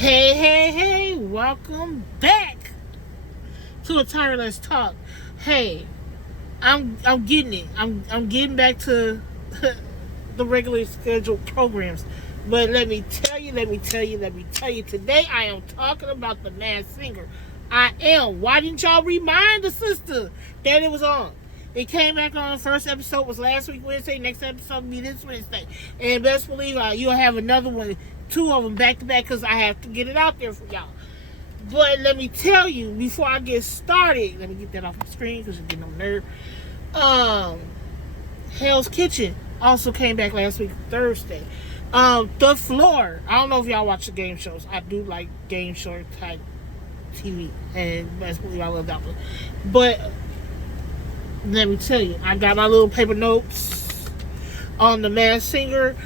Hey, hey, hey, welcome back to a Tireless Talk. Hey, I'm getting it. I'm getting back to the regularly scheduled programs. But let me tell you, today I am talking about The Masked Singer. I am. Why didn't y'all remind the sister that it was on? It came back on. First episode was last week Wednesday. Next episode will be this Wednesday. And best believe you'll have another one, two of them back to back, because I have to get it out there for y'all. But let me tell you, before I get started, let me get that off my screen because you're getting on nerve. Hell's Kitchen also came back last week Thursday. The Floor. I don't know if y'all watch the game shows. I do like game show type TV, and best believe I love that one. But let me tell you, I got my little paper notes on The Masked Singer.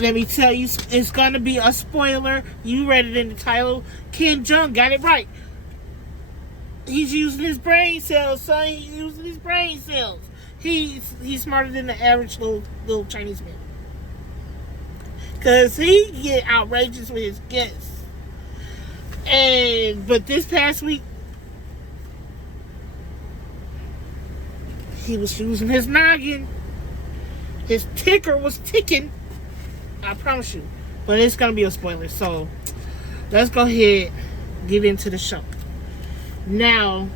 Let me tell you, it's gonna be a spoiler. You read it in the title. Ken Jeong got it right. He's using his brain cells, son. He's using his brain cells. He's smarter than the average little Chinese man. Cause he get outrageous with his guests. But this past week, he was using his noggin. His ticker was ticking. I promise you. But it's going to be a spoiler. So, let's go ahead and get into the show. Now,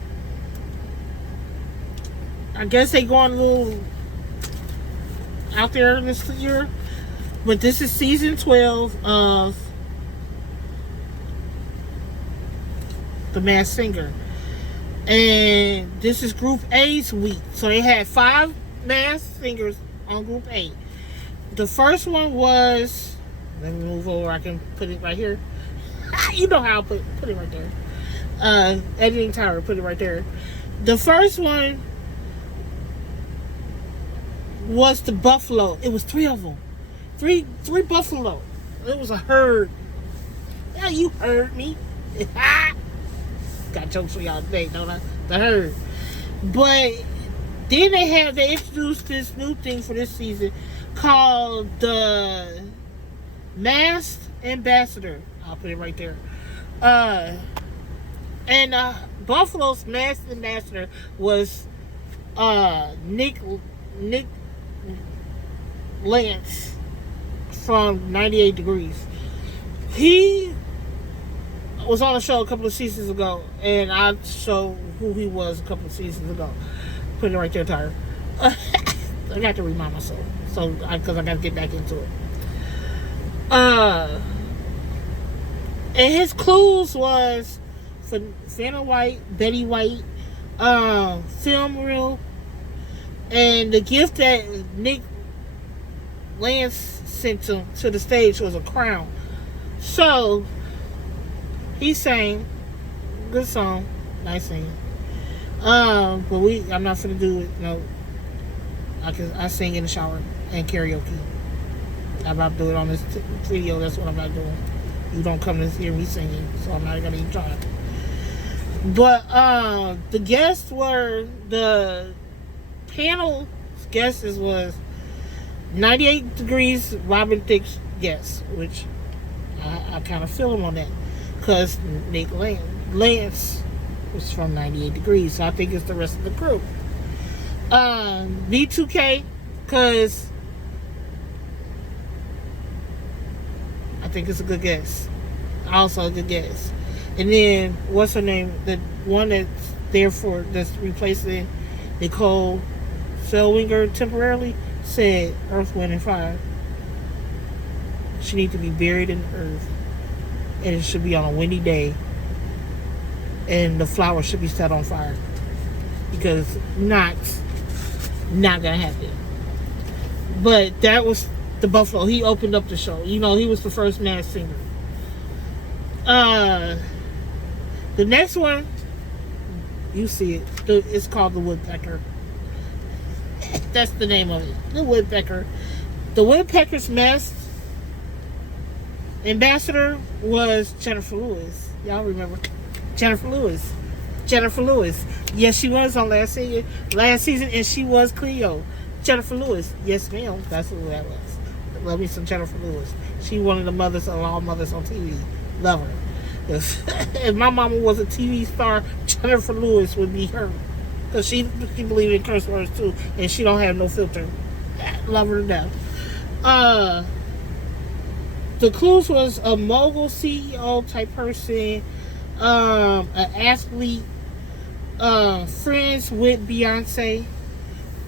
I guess they going a little out there this year. But this is season 12 of The Masked Singer. And this is Group A's week. So they had 5 Masked Singers on Group A. The first one was, let me move over, I can put it right here. You know how I'll put it right there. Editing tower, put it right there. The first one was the buffalo. It was 3 of them. Three buffalo. It was a herd. Yeah, you heard me. Got jokes for y'all today, don't I? The herd. But then they introduced this new thing for this season called the Masked Ambassador. I'll put it right there. And Buffalo's Masked Ambassador was Nick Lance from 98 Degrees. He was on a show a couple of seasons ago, and I showed who he was a couple of seasons ago. Put it right there, Tyre. I got to remind myself, because I got to get back into it. And his clues was for Vanna White, Betty White, film reel, and the gift that Nick Lance sent to the stage was a crown. So he sang, good song, nice singing. But I'm not gonna do it. No, I sing in the shower and karaoke. I'm about to do it on this video. That's what I'm about doing. You don't come to hear me singing, so I'm not gonna even try. But the guests were, the panel guests was 98 Degrees Robin Thicke's guest, which I kind of feel him on that, because Nick Lance was from 98 Degrees, so I think it's the rest of the crew. B2K, because I think it's a good guess. Also a good guess. And then, what's her name? The one that's replacing Nicole Zellweger temporarily said Earth, Wind, and Fire. She needs to be buried in the earth. And it should be on a windy day. And the flowers should be set on fire. Because not gonna happen. But that was the Buffalo. He opened up the show. You know, he was the first Masked Singer. The next one, you see it. It's called The Woodpecker. That's the name of it. The Woodpecker. The Woodpecker's Masked Ambassador was Jennifer Lewis. Y'all remember Jennifer Lewis? Yes, she was on last season, and she was Cleo. Jennifer Lewis. Yes, ma'am. That's who that was. Love me some Jennifer Lewis. She one of the mothers of all mothers on TV. Love her. If my mama was a TV star, Jennifer Lewis would be her. Because she believed in curse words too. And she don't have no filter. Love her to death. The clues was a mogul CEO type person, an athlete, friends with Beyonce,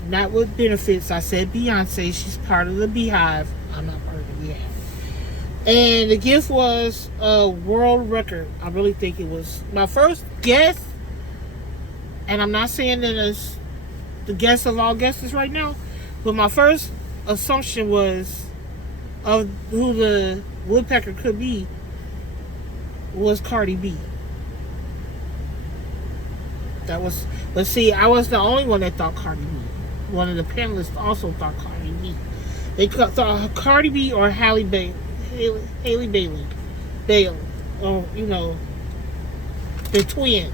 not with benefits. I said Beyonce. She's part of the Beehive. I'm not part of the Beehive. And the gift was a world record. I really think it was my first guess. And I'm not saying that it's the guess of all guesses right now, but my first assumption was of who the woodpecker could be was Cardi B. That was, but see, I was the only one that thought Cardi B. One of the panelists also thought Cardi B. They thought Cardi B or Halle Bailey, or the twin,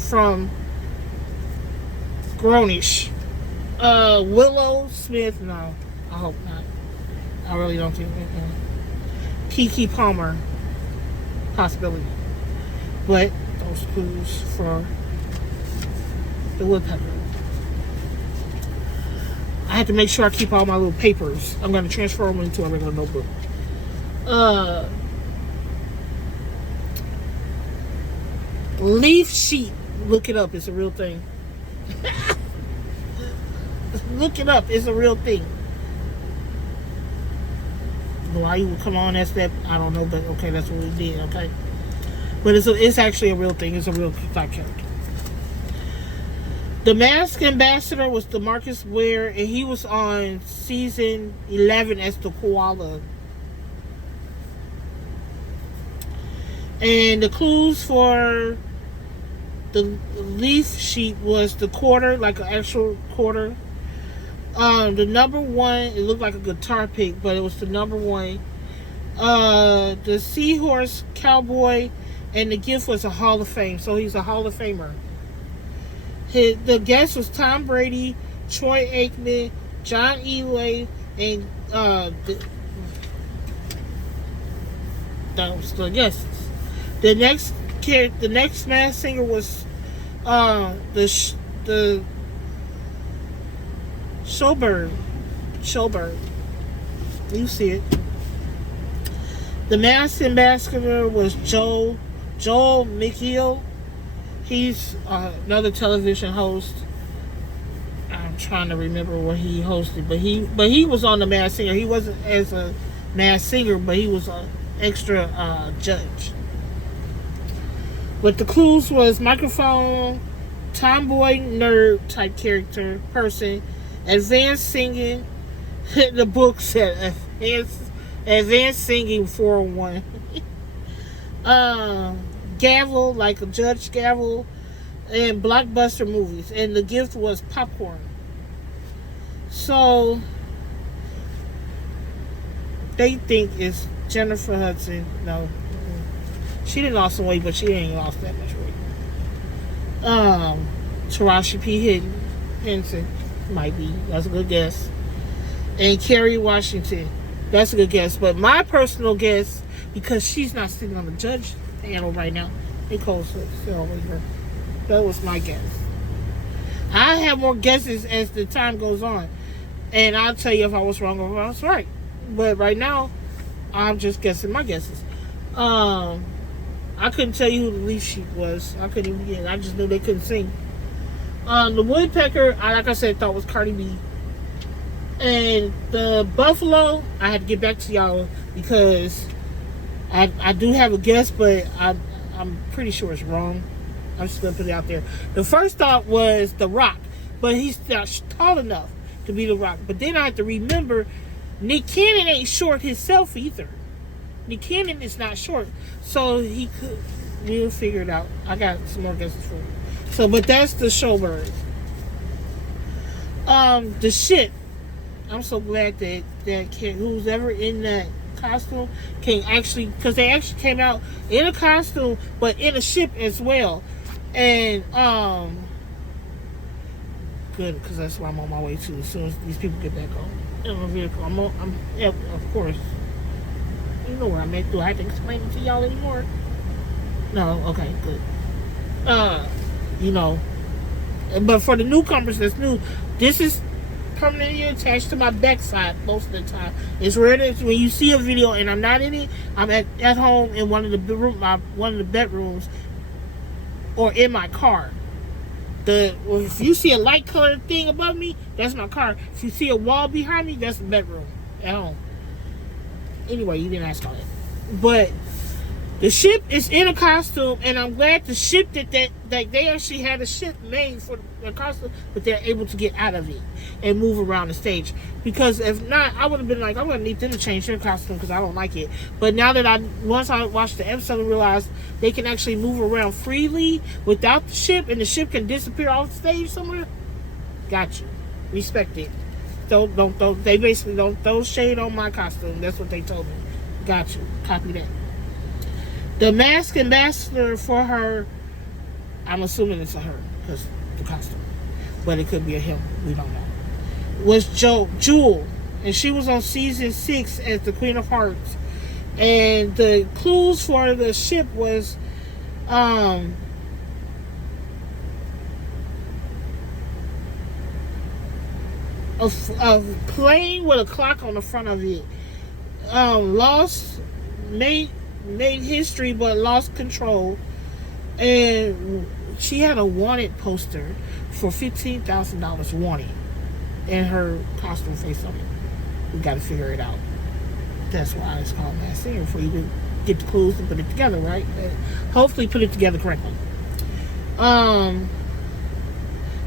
from Grownish. Willow Smith, no, I hope not. I really don't think Keke Palmer, possibility. But those clues for the woodpecker. I had to make sure I keep all my little papers. I'm going to transfer them into a regular notebook. Leaf sheet. Look it up. It's a real thing. Look it up. It's a real thing. Why you would come on that step, I don't know, but okay, that's what we did, okay? But it's actually a real thing. It's a real type character. The Masked Ambassador was DeMarcus Ware, and he was on season 11 as the koala. And the clues for the leaf sheet was the quarter, like an actual quarter. The number one, it looked like a guitar pick, but it was the number one. The seahorse cowboy, and the gift was a Hall of Fame, so he's a Hall of Famer. The guest was Tom Brady, Troy Aikman, John Elway, and that was the guesses. The next Masked Singer was the Showbird. You see it. The Masked Ambassador was Joel McHale. He's another television host. I'm trying to remember what he hosted, but he was on the Masked Singer. He wasn't as a Masked Singer, but he was an extra judge. But the clues was microphone, tomboy nerd type character person, advanced singing. The book said advanced singing 401. Gavel, like a judge gavel, and blockbuster movies. And the gift was popcorn. So they think it's Jennifer Hudson. No, she didn't lose some weight, but she ain't lost that much weight. Taraji P. Henson might be. That's a good guess. And Kerry Washington. That's a good guess. But my personal guess, because she's not sitting on the judge panel right now, Nicole still over here. That was my guess. I have more guesses as the time goes on, and I'll tell you if I was wrong or if I was right. But right now, I'm just guessing my guesses. I couldn't tell you who the leaf sheet was. I couldn't even get it. I just knew they couldn't sing. The woodpecker, like I said, thought was Cardi B. And the buffalo, I had to get back to y'all because I do have a guess, but I'm pretty sure it's wrong. I'm just going to put it out there. The first thought was The Rock, but he's not tall enough to be The Rock. But then I have to remember Nick Cannon ain't short himself either. Nick Cannon is not short. So we'll figure it out. I got some more guesses for you. So, but that's the Showbird. The shit. I'm so glad that who's ever in that costume can actually, because they actually came out in a costume, but in a ship as well. And good, because that's where I'm on my way to as soon as these people get back on the vehicle. Yeah, of course. You know where I'm at. Do I have to explain it to y'all anymore? No, okay, good. You know, but for the newcomers that's new, this is permanently attached to my backside most of the time. It's rare that when you see a video and I'm not in it, I'm at home in one of the bedrooms or in my car. If you see a light colored thing above me, that's my car. If you see a wall behind me, that's the bedroom at home. Anyway, you didn't ask all that. But the ship is in a costume, and I'm glad the ship that they actually had a ship made for the costume, but they're able to get out of it and move around the stage. Because if not, I would have been like, I'm gonna need them to change their costume because I don't like it. But now that once I watched the episode and realized they can actually move around freely without the ship, and the ship can disappear off the stage somewhere, got you. Respect it. They basically don't throw shade on my costume. That's what they told me. Got you. Copy that. The mask ambassador for her, I'm assuming it's a her because the costume, but it could be a him. We don't know. Was Jewel, and she was on season 6 as the Queen of Hearts. And the clues for the ship was a plane with a clock on the front of it. Made history but lost control, and she had a wanted poster for $15,000 wanted and her costume face on it. We got to figure it out. That's why it's called Masked Singer, for you to get the clues and put it together, right? Hopefully put it together correctly.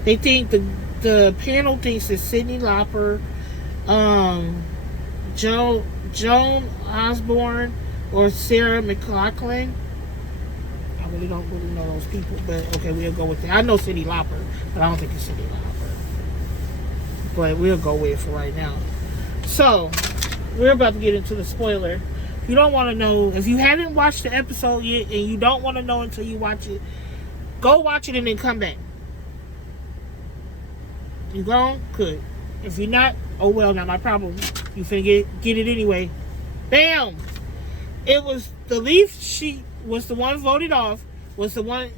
They think the panel thinks it's Cyndi Lauper, Joan Osborne, or Sarah McLachlan. I really don't know those people, but okay, we'll go with that. I know Cyndi Lauper, but I don't think it's Cyndi Lauper. But we'll go with it for right now. So, we're about to get into the spoiler. If you don't want to know, if you haven't watched the episode yet and you don't want to know until you watch it, go watch it and then come back. You gone? Good. If you're not, oh well, not my problem. You finna get it anyway. Bam! It was the leaf sheet was the one voted off, was the one,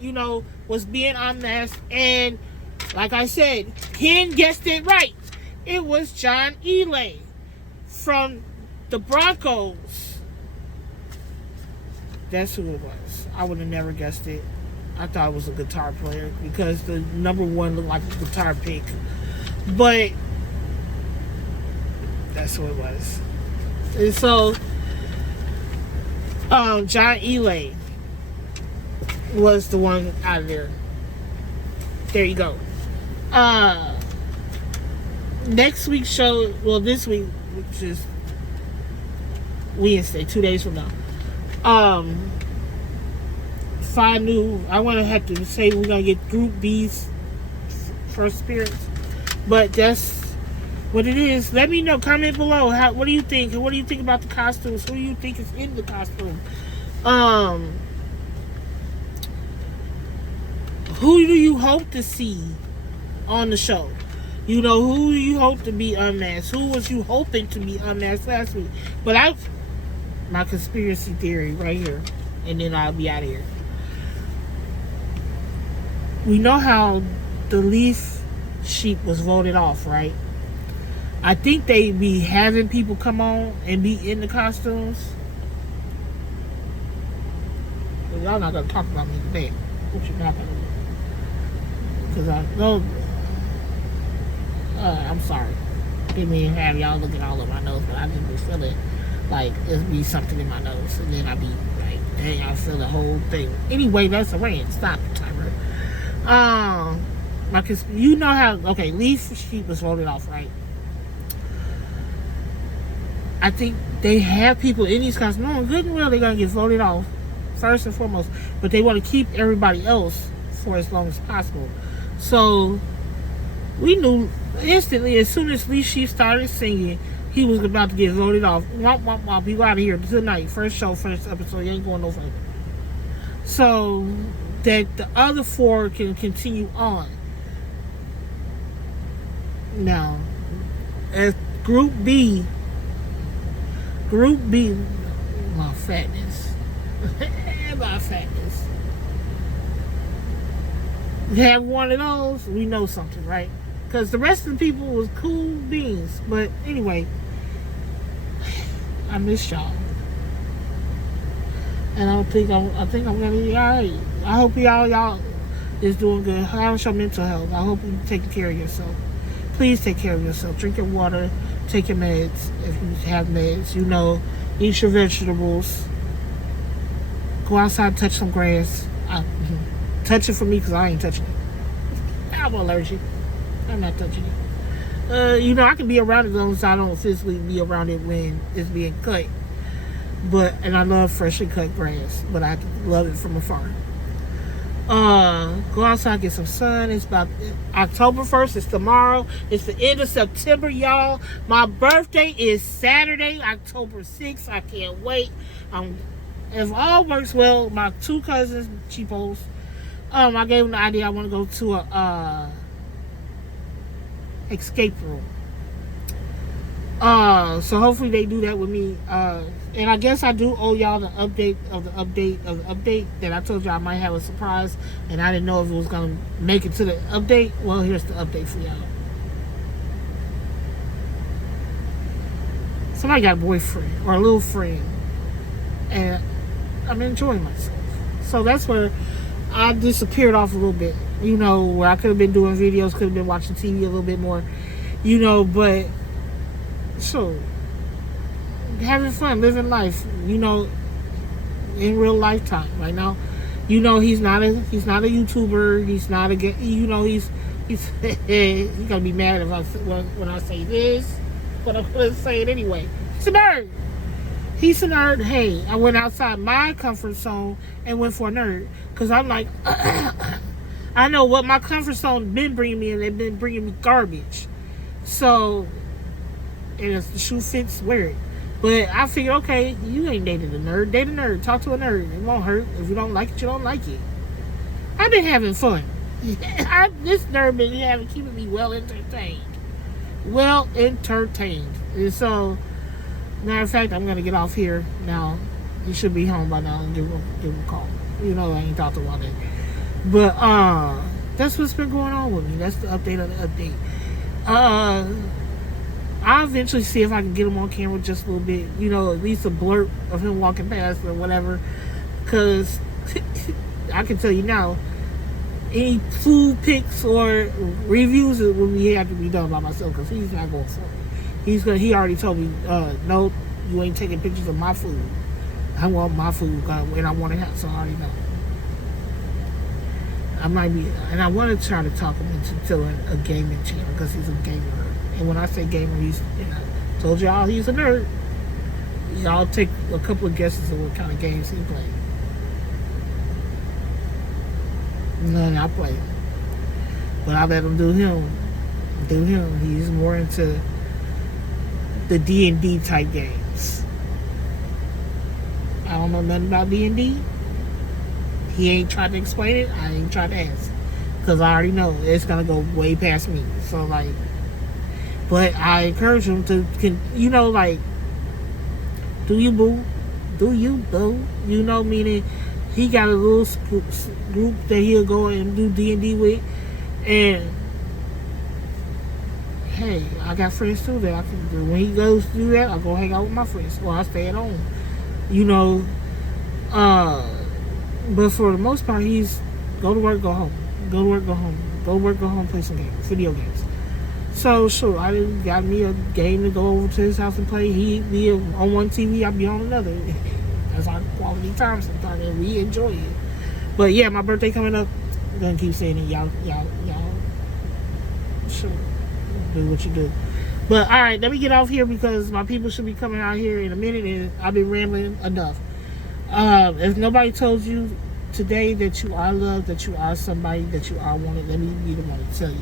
was being unmasked, and like I said, Ken guessed it right. It was John Elam from the Broncos. That's who it was. I would have never guessed it. I thought it was a guitar player because the number 1 looked like a guitar pick. But that's who it was. And so John Elam was the one out of there. There you go. Next week's show, well, this week, which is Wednesday, 2 days from now. 5 new. I want to have to say we're gonna get Group B's first appearance, but that's what it is. Let me know. Comment below. What do you think? And what do you think about the costumes? Who do you think is in the costume? Who do you hope to see on the show? Who do you hope to be unmasked? Who was you hoping to be unmasked last week? But my conspiracy theory right here, and then I'll be out of here. We know how the leaf sheep was voted off, right? I think they be having people come on and be in the costumes. Y'all not gonna talk about me today. What you not gonna do? Because I know. I'm sorry. Didn't mean to have y'all looking all over my nose, but I just be feeling like there's be something in my nose, and then I be like, dang, I feel the whole thing. Anyway, that's a rant. Stop it, timer. Because you know how, okay, leaf sheep was voted off, right? I think they have people in these costumes. No, good and well, they're gonna get voted off first and foremost, but they want to keep everybody else for as long as possible. So we knew instantly as soon as Leaf Sheep started singing, he was about to get voted off. Womp womp womp. You out of here tonight. First show, first episode. You ain't going no further. So that the other 4 can continue on. Now, as Group B, my fatness. Fatness. You have one of those, we know something, right? Because the rest of the people was cool beans. But anyway, I miss y'all. And I think I'm gonna be alright. I hope y'all is doing good. How's your mental health? I hope you're taking care of yourself. Please take care of yourself. Drink your water. Take your meds if you have meds. You know, eat your vegetables. Go outside, touch some grass. Touch it for me because I ain't touching it. I'm allergic. I'm not touching it. You know, I can be around it as long as I don't physically be around it when it's being cut. And I love freshly cut grass, but I love it from afar. Go outside, get some sun. It's about October 1st. It's tomorrow. It's the end of September, y'all. My birthday is Saturday, October 6th. I can't wait. If all works well, my two cousins, cheapos, I gave them the idea I want to go to a escape room. So hopefully they do that with me. And I guess I do owe y'all the update that I told y'all I might have a surprise, and I didn't know if it was gonna make it to the update. Well, here's the update for y'all. Somebody got a boyfriend or a little friend, and I'm enjoying myself. So that's where I disappeared off a little bit. You know, where I could have been doing videos, could have been watching TV a little bit more. You know, but so having fun, living life, you know, in real lifetime right now. You know, he's not a YouTuber. He's not a, you know, he's he's gonna be mad if when I say this, but I'm gonna say it anyway. He's a nerd. He's a nerd. Hey, I went outside my comfort zone and went for a nerd because I'm like, I know what my comfort zone been bringing me, and they've been bringing me garbage. So, and if the shoe fits, wear it. But I figured, okay, you ain't dated a nerd. Date a nerd. Talk to a nerd. It won't hurt. If you don't like it, you don't like it. I've been having fun. This nerd been keeping me well entertained. Well entertained. And so, matter of fact, I'm going to get off here now. You should be home by now and give him a call. You know I ain't talked about that. But that's what's been going on with me. That's the update of the update. I'll eventually see if I can get him on camera just a little bit. You know, at least a blurb of him walking past or whatever. Because I can tell you now, any food pics or reviews will have to be done by myself because he's not going for it. He already told me, no, you ain't taking pictures of my food. I want my food and I want to have, so I already know. And I want to try to talk him into a gaming channel because he's a gamer. And when I say gamer, told y'all he's a nerd. Y'all take a couple of guesses of what kind of games he plays. None I play. But I let him do him. He's more into the D&D type games. I don't know nothing about D&D. He ain't tried to explain it. I ain't tried to ask. Because I already know it's going to go way past me. So, like, but I encourage him to, you know, like, do you, boo? Do you, boo? You know, meaning he got a little group that he'll go and do D&D with. And, hey, I got friends too that I can do. When he goes to do that, I'll go hang out with my friends. Or I'll stay at home. You know, but for the most part, he's go to work, go home. Go to work, go home. Go to work, go home, play some games, video games. So, sure, I got me a game to go over to his house and play. He'd be on one TV, I'd be on another. That's our quality time sometimes, and we enjoy it. But, yeah, my birthday coming up. I'm going to keep saying it. Y'all, sure, do what you do. But, all right, let me get off here because my people should be coming out here in a minute, and I've been rambling enough. If nobody told you today that you are loved, that you are somebody, that you are wanted, let me be the one to tell you.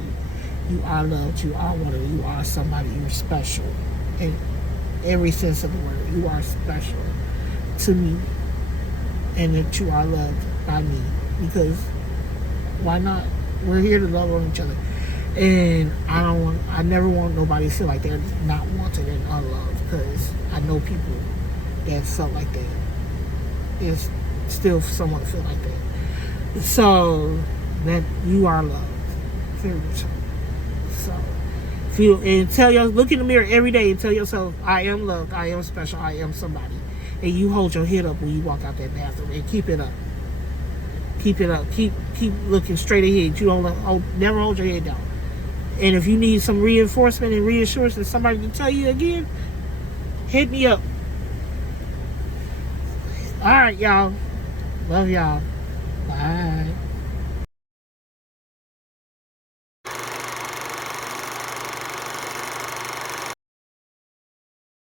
You are loved, you are wanted, you are somebody, you're special. In every sense of the word, you are special to me. And that you are loved by me. Because, why not? We're here to love on each other. And I never want nobody to feel like they're not wanted and unloved. Because I know people that felt like that. It's still somewhat feel like that. So that you are loved, very much. So if you look in the mirror every day and tell yourself, I am loved, I am special, I am somebody, and you hold your head up when you walk out that bathroom, and keep it up. Keep it up. Keep looking straight ahead. You don't never hold your head down. And if you need some reinforcement and reassurance and somebody to tell you again, hit me up. All right, y'all. Love y'all. Bye.